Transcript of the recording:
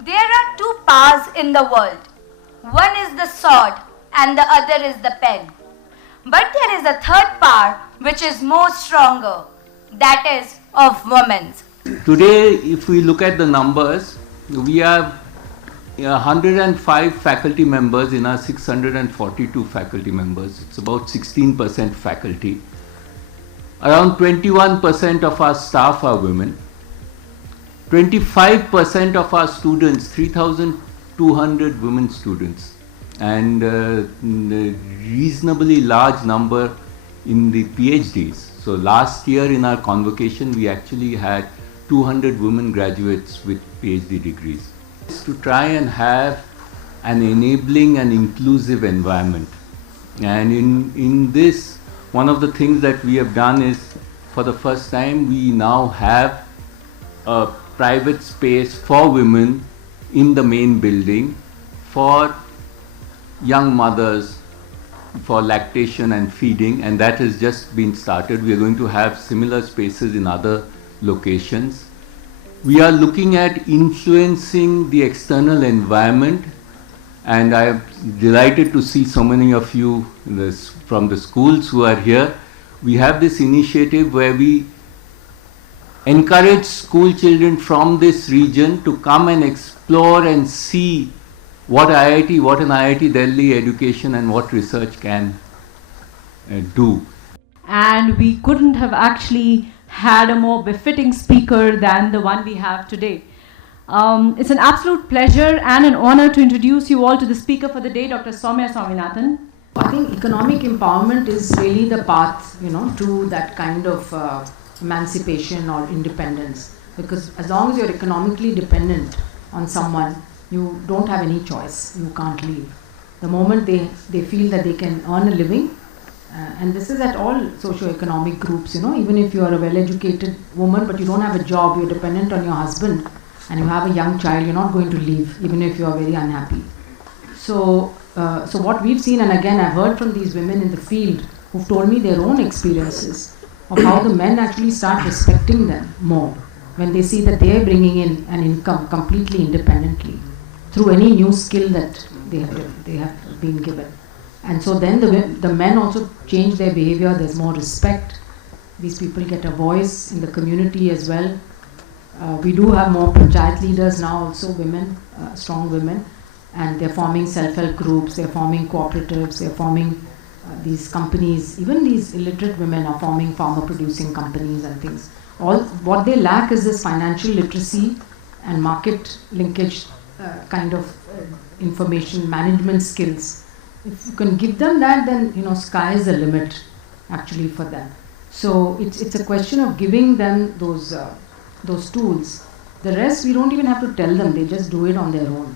There are two powers in the world. One is the sword and the other is the pen. But there is a third power which is more stronger, that is of women's. Today, if we look at the numbers, we have 105 faculty members in our 642 faculty members. It's about 16% faculty. Around 21% of our staff are women. 25% of our students, 3,200 women students, and reasonably large number in the PhDs. So last year in our convocation, we actually had 200 women graduates with PhD degrees. It's to try and have an enabling and inclusive environment. And in this, one of the things that we have done is, for the first time, we now have a private space for women in the main building for young mothers, for lactation and feeding, and that has just been started. We are going to have similar spaces in other locations. We are looking at influencing the external environment, and I am delighted to see so many of you from the schools who are here. We have this initiative where we encourage school children from this region to come and explore and see what an IIT Delhi education and what research can do. And we couldn't have actually had a more befitting speaker than the one we have today. It's an absolute pleasure and an honor to introduce you all to the speaker for the day, Dr. Soumya Swaminathan. I think economic empowerment is really the path, to that kind of emancipation or independence. Because as long as you're economically dependent on someone, you don't have any choice. You can't leave. The moment they feel that they can earn a living, and this is at all socio-economic groups, even if you are a well-educated woman but you don't have a job, you're dependent on your husband and you have a young child, you're not going to leave even if you are very unhappy. So what we've seen, and again I've heard from these women in the field who've told me their own experiences of how the men actually start respecting them more when they see that they're bringing in an income completely independently through any new skill that they have been given. And so then the men also change their behavior, there's more respect, these people get a voice in the community as well. We do have more panchayat leaders now also, women, strong women, and they're forming self-help groups, they're forming cooperatives, they're forming these companies. Even these illiterate women are forming farmer producing companies and things. All what they lack is this financial literacy and market linkage kind of information management skills. If you can give them that, then sky is the limit actually for them. So it's a question of giving them those tools. The rest we don't even have to tell them; they just do it on their own.